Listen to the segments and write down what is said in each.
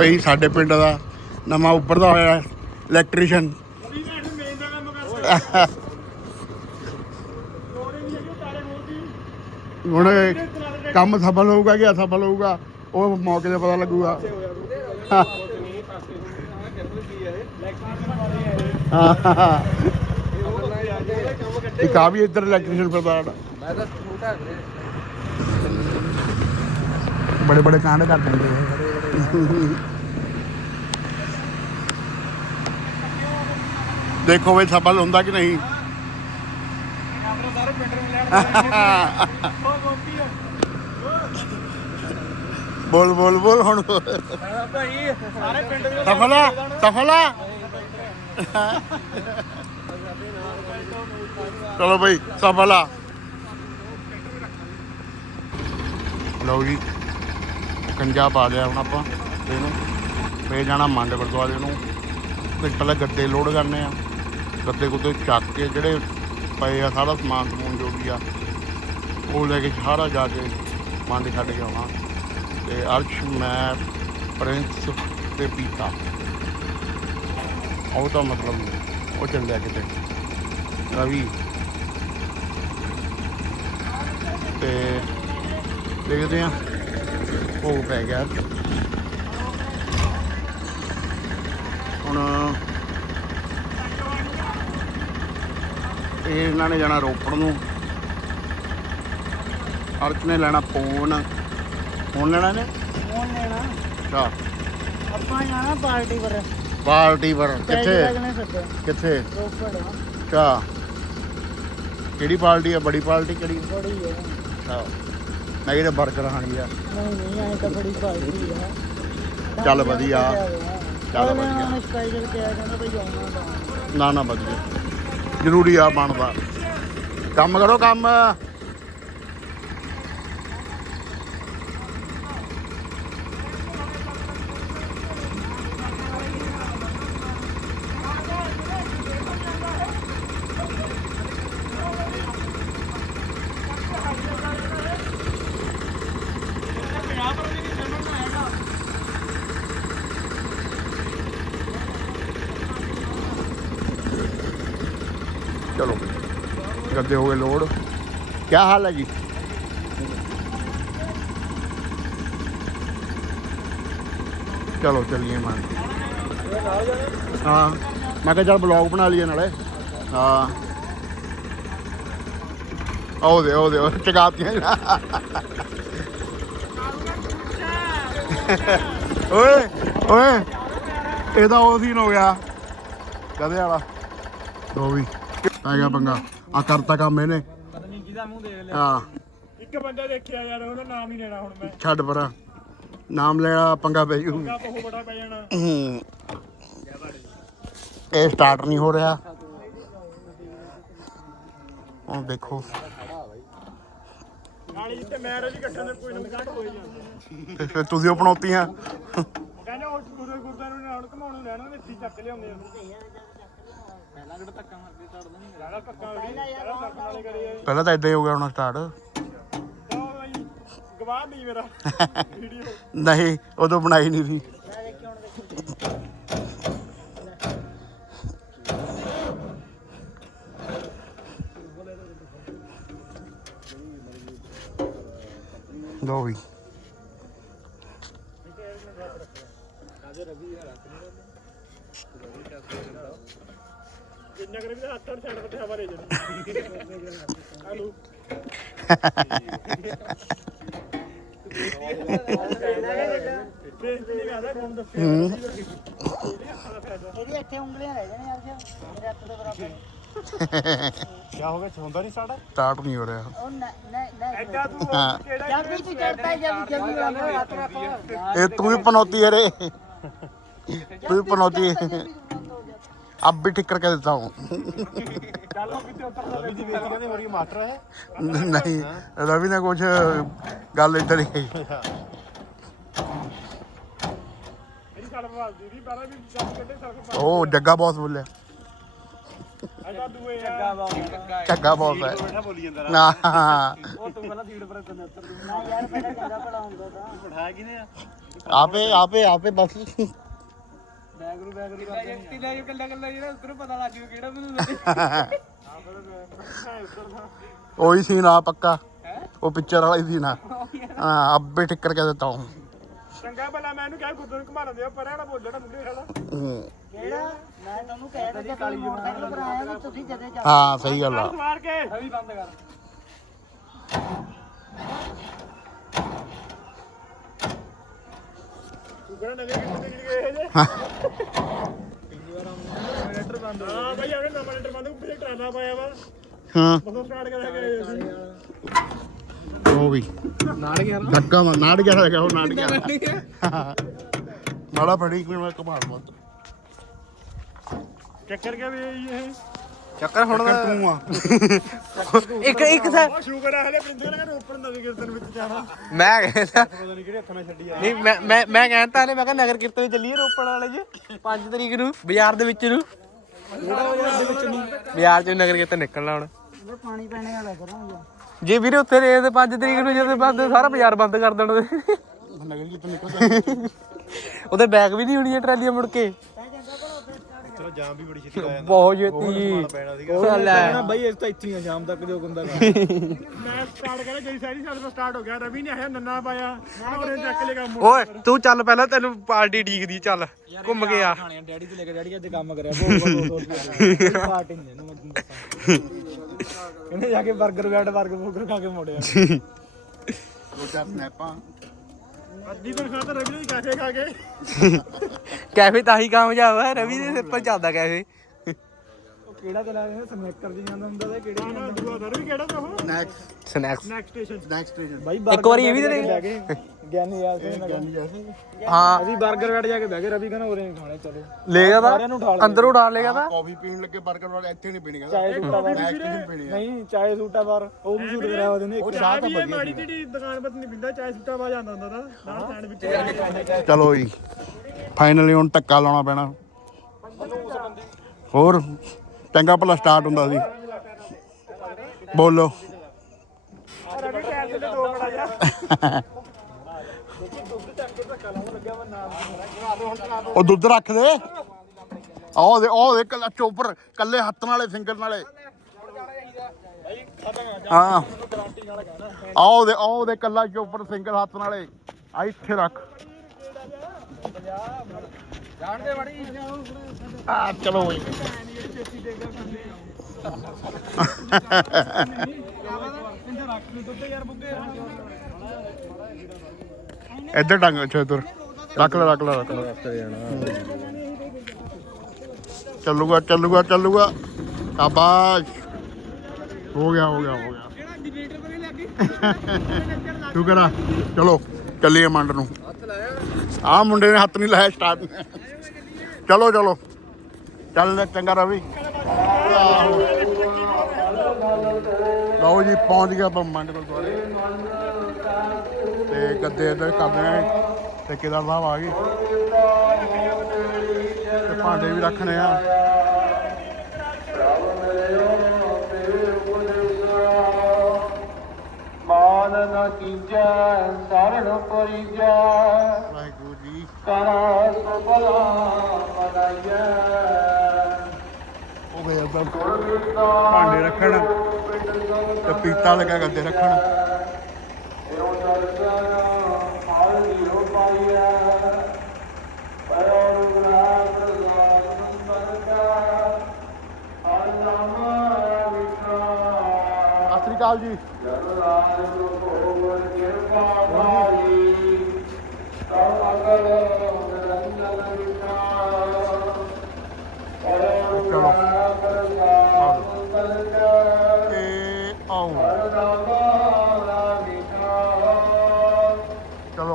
ਬਈ ਸਾਡੇ ਪਿੰਡ ਦਾ ਨਵਾਂ ਉੱਭਰਦਾ ਹੋਇਆ ਇਲੈਕਟ੍ਰੀਸ਼ੀਅਨ ਕੰਮ ਹੁਣ ਕੰਮ ਸਫਲ ਹੋਊਗਾ ਕਿ ਅਸਫਲ ਹੋਊਗਾ, ਉਹ ਮੌਕੇ ਤੇ ਪਤਾ ਲੱਗੂਗਾ। ਹਾਂ ਹਾਂ ਵੀ ਇੱਧਰ ਇਲੈਕਟ੍ਰੀਸ਼ੀਅਨ ਫਿਰਦਾ ਮੈਂ ਤਾਂ ਛੋਟਾ ਬੜੇ ਬੜੇ ਕਾਂਡ ਕਰ ਦਿੰਦੇ ਆ। ਦੇਖੋ ਵੀ ਸਫਲ ਹੁੰਦਾ ਕਿ ਨਹੀਂ। ਬੋਲ ਬੋਲ ਬੋਲ ਹੁਣ। ਭਾਈ ਸਾਰੇ ਪਿੰਡ ਦੇ ਸਫਲ ਆ ਸਫਲ। ਆ ਚਲੋ ਬਈ, ਸਫਲ। ਆ ਲਓ ਜੀ, ਕੰਜਾ ਪਾ ਲਿਆ ਹੁਣ ਆਪਾਂ। ਇਹਨੂੰ। ਫੇਰ ਜਾਣਾ ਮੰਡ ਗੁਰਦੁਆਰੇ ਨੂੰ। ਤੇ ਪਹਿਲਾਂ ਗੱਦੇ ਲੋਡ ਕਰਨੇ ਆ। ਗੱਦੇ ਗੁੱਦੇ ਚੱਕ ਕੇ ਜਿਹੜੇ ਪਏ ਆ ਸਾਰਾ ਸਮਾਨ ਸਮੂਨ ਜੋ ਵੀ ਆ, ਉਹ ਲੈ ਕੇ ਸਾਰਾ ਜਾ ਕੇ ਮੰਡ ਛੱਡ ਕੇ ਆਉਣਾ। ਤੇ ਅਰਸ਼, ਮੈਂ, ਪ੍ਰਿੰਸ ਤੇ ਪੀਤਾ। ਉਹ ਤਾਂ ਮਤਲਬ ਉਹ ਚੱਲਿਆ ਕਿਤੇ। ਰਵੀ। ਤੇ ਦੇਖਦੇ ਆ ਭੋਗ ਪੈ ਗਿਆ। ਹੁਣ ਇਹ ਇਹਨਾਂ ਨੇ ਜਾਣਾ ਰੋਪੜ ਨੂੰ। ਅਰਸ਼ ਨੇ ਲੈਣਾ ਫੋਨ ਫੋਨ ਲੈਣਾ ਨੇ ਫੋਨ ਲੈਣਾ। ਅੱਛਾ। ਆਪਾਂ ਜਾਣਾ ਪਾਰਟੀ ਪਰ। ਪਾਰਟੀ ਪਰ। ਕਿੱਥੇ? ਕਿੱਥੇ? ਰੋਪੜ ਆ, ਅੱਛਾ। ਕਿਹੜੀ ਪਾਰਟੀ ਆ? ਬੜੀ ਪਾਰਟੀ ਕਿਹੜੀ? ਬੜੀ ਹੈ ਅੱਛਾ। ਮੈਂ ਕਿਹਾ 버ਗਰ ਖਾਣੀ ਆ। ਨਹੀਂ ਨਹੀਂ ਐ ਤਾਂ ਬੜੀ ਪਾਰਟੀ ਆ। ਚੱਲ ਵਧੀਆ। ਚੱਲ ਵਧੀਆ। ਨਾ ਨਾ ਵਧੀਆ। ਜ਼ਰੂਰੀ ਆ ਬਣਦਾ। ਕੰਮ ਕਰੋ ਕੰਮ। ਚਲੋ। ਗੱਦੇ ਹੋ ਗਏ ਲੋਡ। ਕੀ ਹਾਲ ਹੈ ਜੀ? ਚਲੋ, ਚੱਲੀਏ ਮਾਂ। ਹਾਂ। ਮੈਂ ਕਿਹਾ ਚੱਲ ਬਲੌਗ ਬਣਾ ਲਈਏ ਨਾਲੇ। ਹਾਂ। ਆਓ ਦੇ ਆਓ ਦੇ ਉਹ ਓਏ ਓਏ। ਇਹਦਾ ਉਹ ਸੀਨ ਹੋ ਗਿਆ। ਕਦੇ ਵਾਲਾ। ਉਹ ਵੀ। ਪੈ ਗਿਆ ਪੰਗਾ। ਆ ਕਰਤਾ ਕੰਮ ਇਹਨੇ। ਪਤਾ ਨਹੀਂ ਕਿਹਦਾ ਮੂੰਹ ਦੇਖ ਲਿਆ। ਆ ਇੱਕ ਬੰਦਾ ਦੇਖਿਆ ਯਾਰ ਉਹਦਾ ਨਾਮ ਹੀ ਲੈਣਾ ਹੁਣ ਮੈਂ। ਛੱਡ ਪਰਾਂ। ਨਾਮ ਲੈਣਾ ਪੰਗਾ ਪੈ ਜੂ। ਕਾ ਬਹੁਤ ਬੜਾ ਪੈ ਜਾਣਾ। ਹੂੰ। ਇਹ ਸਟਾਰਟ ਨਹੀਂ ਹੋ ਰਿਹਾ। ਉਹ ਦੇਖੋ। ਨਾਲੀ ਜਿੱਤੇ ਮੈਰਿਜ ਇਕੱਠੇ ਦੇ ਕੋਈ ਨਾ ਨਿਕਾਹ ਹੋਈ ਜਾਂਦਾ ਤੇ ਫਿਰ ਤੁਸੀਂ ਉਹ ਪਣੌਤੀਆਂ। ਕਹਿੰਦੇ ਉਹ ਗੁਰੂ ਗੁਰਦਾਂ ਨੂੰ ਨਾਲ ਘਮਾਉਣ ਨੂੰ ਲੈਣਾ ਇੱਥੇ ਚੱਕ ਲਿਆਉਂਦੇ ਆ। ਪਹਿਲਾਂ ਕਿਹੜਾ ਧੱਕਾ ਮਾਰਦੇ ਛੱਡ ਦਿੰਦੇ? ਪਹਿਲਾਂ ਧੱਕਾ ਹੋਈ ਪਹਿਲਾਂ ਧੱਕਾ ਵਾਲੇ ਕਰੇ ਆ ਪਹਿਲਾਂ ਤਾਂ ਇਦਾਂ ਹੀ ਹੋ ਗਿਆ ਹੁਣ ਸਟਾਰਟ ਗਵਾਹ ਨਹੀਂ ਮੇਰਾ ਵੀਡੀਓ। ਨਹੀਂ ਉਦੋਂ ਬਣਾਈ ਨਹੀਂ ਸੀ। ਲੋ ਵੀ ਜਿੰਨਾ ਕਰੇ ਵੀ ਤਾਂ ਹੱਥ ਹੱਥ ਛੱਡ ਕੇ ਹਵਾ ਲੈ ਜਾਣੀ। ਹਲੋ ਬੇਇੱਜ਼ਤੀ ਨਹੀਂ ਕਰਦਾ ਕੌਣ ਦੱਸੇ ਹੂੰ। ਇਹਦੀ ਇੱਥੇ ਉਂਗਲੀਆਂ ਰਹਿ ਜਾਣੀਆਂ ਅੱਜ ਮੇਰੇ ਹੱਥ ਦੇ ਬਰਾਬਰ। ਕੀ ਹੋ ਗਿਆ? ਛੋਂਦਾ ਨਹੀਂ ਸਾਡਾ? ਸਟਾਰਟ ਨਹੀਂ ਹੋ ਰਿਹਾ। ਉਹ ਨਾ ਨਾ ਨਾ ਐਡਾ ਤੂੰ ਹਾਂ। ਕਿਹੜਾ ਜਦ ਵੀ ਤੂੰ ਚੜਦਾ ਜਦ ਜਦ ਵੀ ਰੱਖ ਹੱਥ ਰੱਖ। ਇਹ ਤੂੰ ਵੀ ਪਨੌਤੀ ਹੈ ਰੇ। ਤੂੰ ਵੀ ਪਨੌਤੀ ਹੈ। अब भी ठीक करके देता हूँ ਚੱਲ ਉਹ ਕਿਤੇ ਉਤਰਦਾ ਰਵੀ ਦੀ ਬੇਇੱਜ਼ਤੀ ਕਹਿੰਦੇ ਹੋ ਰਹੀ ਮਾਸਟਰ ਹੈ नहीं रवि ने कुछ गल इधर ही ਇਹਦੀ ਸਾਲ ਬਾਅਦ ਦੀ ਪਹਿਲਾਂ ਵੀ ਜੱਟ ਕੱਢੇ ਸੜਕ ओ जग्गा बॉस बोले ਪਰ ਅਜਾ ਦੂਏ ਆ जग्गा बॉस है ਬੈਠਾ ਬੋਲੀ ਜਾਂਦਾ ना ਉਹ ਤੂੰ ਪਹਿਲਾਂ ਸੀਟ ਪਰ ਤੇ ਉਤਰ ਦੂੰ ਨਾ ਯਾਰ ਪਹਿਲਾਂ ਚੰਗਾ ਭਲਾ ਹੁੰਦਾ ਤਾਂ ਉਠਾਇਆ ਕਿਨੇ ਆ ਆਪੇ ਆਪੇ ਆਪੇ ਬਸ ਬੈਗਰੂ ਬੈਗਰੂ ਕਰਦੇ ਨਹੀਂ ਲੈ ਜੋ ਕੱਲਾ ਕੱਲਾ ਜਿਹੜਾ ਉਧਰੋਂ ਪਤਾ ਲੱਗ ਜੂ ਕਿਹੜਾ ਮੈਨੂੰ ਲੱਗੇ ਉਹੀ ਸੀਨ ਆ ਪੱਕਾ। ਉਹ ਪਿਕਚਰ ਵਾਲਾ ਹੀ ਸੀਨ ਆ। ਹਾਂ ਅੱਬੇ ਟਿੱਕਰ ਕੇ ਦਿੱਤਾ ਹੂੰ ਚੰਗਾ ਭਲਾ ਮੈਂ ਇਹਨੂੰ ਕਿਹਾ ਗੁੱਦਰ ਨੂੰ ਘੁਮਾਣ ਦਿਓ ਪਰਾਂ ਨਾ ਬੋਲਣਾ ਮੁੰਡੇ ਖੜਾ ਕਿਹੜਾ? ਮੈਂ ਤੁਹਾਨੂੰ ਕਹਿ ਦਿੱਤਾ ਕਿ ਮੋਟਰਸਾਈਕਲ ਪਰ ਆਇਆ ਵੀ ਤੁਸੀਂ ਜਦੇ ਜਾ ਹਾਂ ਸਹੀ ਗੱਲ ਆ। ਸਵਾਰ ਕੇ। ਵੀ ਬੰਦ ਕਰ। ਕਿਹੜਾ ਨਵੇਂ ਕਿੱਥੇ ਨਿਕਲ ਗਏ ਜੇ। ਜਨਰੇਟਰ ਬੰਦ ਹਾਂ ਭਾਈ ਆਪਣੇ ਨਵਾਂ ਜਨਰੇਟਰ ਬੰਦ ਉੱਪਰ ਟਰਾਲਾ ਪਾਇਆ ਵਾ। ਹਾਂ। ਬਸ ਸਟਾਰਟ ਕਰਿਆ ਗਏ ਅਸੀਂ ਉਹ ਵੀ। ਨਾਲ ਗਿਆ ਧੱਕਾ ਮਾਰ ਨਾੜ ਗਿਆ ਹੈਗਾ ਉਹ ਨਾੜ ਗਿਆ ਮਾੜਾ ਫੜੀ ਕੋਈ ਮੈਂ ਕਮਾਲ ਮਤ ਚੱਕਰ ਕਿਆ ਵੀ ਇਹ? ਚੱਕਰ ਹੁਣ ਤੂੰ ਆ। ਇੱਕ ਇੱਕ ਸਰ ਸ਼ੂਗਰ ਆ ਹਲੇ ਪ੍ਰਿੰਸੀਪਲ ਕਹਿੰਦੇ ਉੱਪਰ ਨਵੀਂ ਕੀਰਤਨ ਵਿੱਚ ਜਾਣਾ। ਮੈਂ ਕਹਿੰਦਾ ਪਤਾ ਨਹੀਂ ਕਿਹੜੇ ਹੱਥਾਂ ਨਾਲ ਛੱਡੀ ਆ। ਨਹੀਂ ਮੈਂ ਮੈਂ ਮੈਂ ਕਹਿੰਦਾ ਹਲੇ ਮੈਂ ਕਿਹਾ ਨਗਰ ਕੀਰਤਨ ਚੱਲੀਏ ਰੋਪੜ ਵਾਲੇ ਚ 5 ਤਰੀਕ ਨੂੰ ਬਾਜ਼ਾਰ ਦੇ ਵਿੱਚ ਨੂੰ। ਬਾਜ਼ਾਰ ਚ ਨਗਰ ਕੀਰਤਨ ਨਿਕਲਣਾ ਹੁਣ। ਪਾਣੀ ਪੈਣੇ ਵਾਲਾ ਕਰਾਂਗੇ ਜੇ। ਵੀਰੇ ਉੱਥੇ ਰਹੇ ਤੇ 5 ਤਰੀਕ ਨੂੰ ਜਦੋਂ ਬੰਦ ਸਾਰਾ ਬਾਜ਼ਾਰ ਬੰਦ ਕਰ ਦੇਣਾ ਉਹਦੇ। ਨਗਰ ਨਿਕਲ ਉਹਦੇ ਬੈਗ ਵੀ ਨਹੀਂ ਹੋਣੀ ਟਰਾਲੀਆਂ ਮੁੜ ਕੇ। ਚਲੋ ਜਾਮ ਵੀ ਬੜੀ ਛੇਤੀ ਆ ਬਹੁਤ ਛੇਤੀ। ਪੈਣਾ ਲੈ। ਬਾਈ ਇਸ ਤਾਂ ਇੱਥੇ ਹੀ ਜਾਮ ਤੱਕ ਜੋ ਗੁੰਦਾ ਮੈਂ ਸਟਾਰਟ ਕਰਿਆ ਜਈ ਸਾਰੀ ਸਾਡੇ ਤੋਂ ਸਟਾਰਟ ਹੋ ਗਿਆ ਰਵੀ ਨੇ ਆਇਆ ਨੰਨਾ ਪਾਇਆ। ਉਹਨੇ ਚੱਕ ਲਿਆ ਕੰਮ ਓਏ ਤੂੰ ਚੱਲ ਪਹਿਲਾਂ ਤੈਨੂੰ ਪਾਰਟੀ ਡੀਕਦੀ ਚੱਲ ਘੁੰਮ ਕੇ ਆ। ਡੈਡੀ ਤੋਂ ਲੈ ਕੇ ਡੈਡੀ ਅੱਜ ਕੰਮ ਕਰਿਆ ਬਹੁਤ ਬਹੁਤ ਬਹੁਤ ਪਾਰਟੀ ਨਹੀਂ ਇਹਨੂੰ ਮੈਂ ਇਹਨੇ ਜਾ ਕੇ 버ਗਰ ਵੈਟ 버ਗਰ ਬੁਰਗਰ ਖਾ ਕੇ ਮੋੜਿਆ। ਦੋ ਚਾਰ ਸਨੈਪਾਂ ਅੱਧੀ ਤਨਖਾਹ ਤਾਂ ਰਵੀ ਨੇ ਕਾਫੇ ਖਾ ਕੇ। ਕੈਫੇ ਤਾਂ ਹੀ ਕਾਮਯਾਬ ਹੈ ਰਵੀ ਦੇ ਸਿਰ ਪਰ ਚੱਲਦਾ ਕੈਫੇ। ਉਹ ਕਿਹੜਾ ਚਲਾ ਰਿਹਾ ਸਮੈਕਰ ਜੀ ਜਾਂਦਾ ਹੁੰਦਾ ਤੇ ਕਿਹੜੇ ਨਾ ਦੂਆ ਦਰ ਵੀ ਕਿਹੜਾ ਤਾ ਉਹ? Snacks snacks next station next station ਬਾਈ ਇੱਕ ਵਾਰੀ ਇਹ ਵੀ ਗਏ। ਗਿਆਨੀ ਯਾਰ ਸਿੰਘ ਹਾਂ। ਅਸੀਂ 버ਗਰ ਵੈਟ ਜਾ ਕੇ ਬਹਿ ਗਏ ਰਵੀ ਕਹਿੰਦਾ ਉਰੇ ਨਹੀਂ ਖਾਣੇ ਚਲੋ। ਲੇਗਾ ਸਾਰਿਆਂ ਨੂੰ ਉਠਾ ਤਾਂ ਅੰਦਰੋਂ ਉਡਾ ਲੇਗਾ ਤਾਂ ਕਾਫੀ ਪੀਣ ਲੱਗੇ 버ਗਰ ਵਾਲੇ ਇੱਥੇ ਨਹੀਂ ਪੀਣੀ ਚਾਹੇ ਸੂਟਾ ਬਾਰ ਪੀਣੀ ਆ। ਨਹੀਂ ਚਾਹੇ ਸੂਟਾ ਬਾਰ ਉਹ ਵੀ ਸੂਟ ਕਰਾਇਆ ਉਹਦੇ ਨੇ ਚਾਹ ਤਾਂ ਵਧੀਆ ਮਾੜੀ ਜਿਹੜੀ ਦੁਕਾਨ ਪਰ ਨਹੀਂ ਪਿੰਦਾ ਚਾਹੇ ਸੂਟਾ ਬਾਰ ਜਾਂਦਾ ਹੁੰਦਾ ਦਾ ਨਾਲ ਸੈਂਡਵਿਚ ਚਲੋ ਜੀ। ਫਾਈਨਲੀ ਹੁਣ ਟੱਕਾ ਲਾਉਣਾ ਪੈਣਾ। ਹੋਰ ਚੰਗਾ ਭਲਾ ਸਟਾਰਟ ਹੁੰਦਾ ਸੀ। ਬੋਲੋ ਰਵੀ ਟਾਇਰ ਤੇ ਦੋ ਬੜਾ ਜਾ ਉਹ ਦੁੱਧ ਰੱਖ ਦੇ। ਆਹ ਦੇ ਆਹ ਦੇ ਕੱਲਾ ਚੋਪਰ ਕੱਲੇ ਹੱਥ ਨਾਲੇ ਸਿੰਗਲ ਨਾਲੇ। ਹਾਂ। ਆਹ ਦੇ ਆਹ ਦੇ ਕੱਲਾ ਚੋਪਰ ਸਿੰਗਲ ਹੱਥ ਨਾਲੇ। ਆ ਇੱਥੇ ਰੱਖ। ਜਾਣਦੇ ਬੜੀ ਆ ਚਲੋ ਬਈ। ਇੱਧਰ ਟੰਗ ਅੱਛਾ ਰੱਖ ਲੈ ਰੱਖ ਲੈ ਰੱਖ ਲੈ। ਚੱਲੂਗਾ ਚੱਲੂਗਾ ਚੱਲੂਗਾ। ਸ਼ਾਬਾਸ਼। ਹੋ ਗਿਆ ਹੋ ਗਿਆ ਹੋ ਗਿਆ। ਸ਼ੁਕਰ ਆ ਚਲੋ, ਚੱਲੀਏ ਮੰਡ ਨੂੰ। ਆ ਮੁੰਡੇ ਨੇ ਹੱਥ ਨਹੀਂ ਲਾਇਆ ਸਟਾਰਟ ਚਲੋ ਚਲੋ। ਚੱਲ ਚੰਗਾ ਰਵੀ। ਆਹੋ। ਲਓ ਜੀ, ਪਹੁੰਚ ਗਿਆ ਆਪਾਂ ਮੰਡ ਕੋਲ ਤੇ ਗੱਦੇ ਇੱਧਰ ਕਰਦੇ ਨੇ ਠੇਕੇਦਾਰ ਸਾਹਿਬ ਆ ਗਏ। ਤੇ ਭਾਂਡੇ ਵੀ ਰੱਖਣੇ ਆ। ਮਾਨ ਨ ਕੀਜੈ ਸਰਣ ਪਰਿਜੈ। ਵਾਹਿਗੁਰੂ ਜੀ। ਕਰਾ ਸੁਭਲਾ ਮਨਾਈਐ। ਉਹ ਗਏ ਉੱਧਰ ਭਾਂਡੇ ਰੱਖਣ ਤੇ ਪੀਤਾ ਲਗਾ ਗੱਦੇ ਰੱਖਣ। ਇਹੋ ਦਰਸ਼ਨ ਫਲ ਦਿਓ ਪਾਈਐ ਪਰਮ ਗ੍ਰਹਿ ਪ੍ਰਸਾਦ ਸੰਤਨ ਕਾ ਹਰਿ ਨਾਮ ਵਿਖਾ ਸਤਿ ਸ੍ਰੀ ਅਕਾਲ ਜੀ ਜਨ ਰਾਜ ਪ੍ਰਭੂ ਕਿਰਪਾ ਭਾਈ ਤਉ ਅਗਲ ਨਿਰੰਜਨ ਵਿਖਾ ਪਰਮ ਚਲੋ। ਗ੍ਰਹਿ ਪ੍ਰਸਾਦ ਸੰਤਨ ਕਾ ਤੇ ਆਓ ਚਲੋ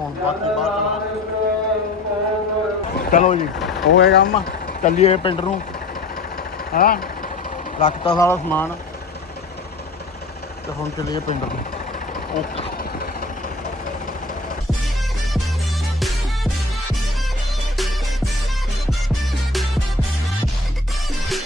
ਹੁਣ ਬਾਕੀ ਬਾਅਦ ਚ। ਚਲੋ ਜੀ ਹੋ ਗਿਆ ਕੰਮ। ਚੱਲੀਏ ਪਿੰਡ ਨੂੰ। ਹਾਂ? ਰੱਖਤਾ ਸਾਰਾ ਸਮਾਨ। ਤੇ ਹੁਣ ਚੱਲੀਏ ਪਿੰਡ ਨੂੰ ਓਕੇ।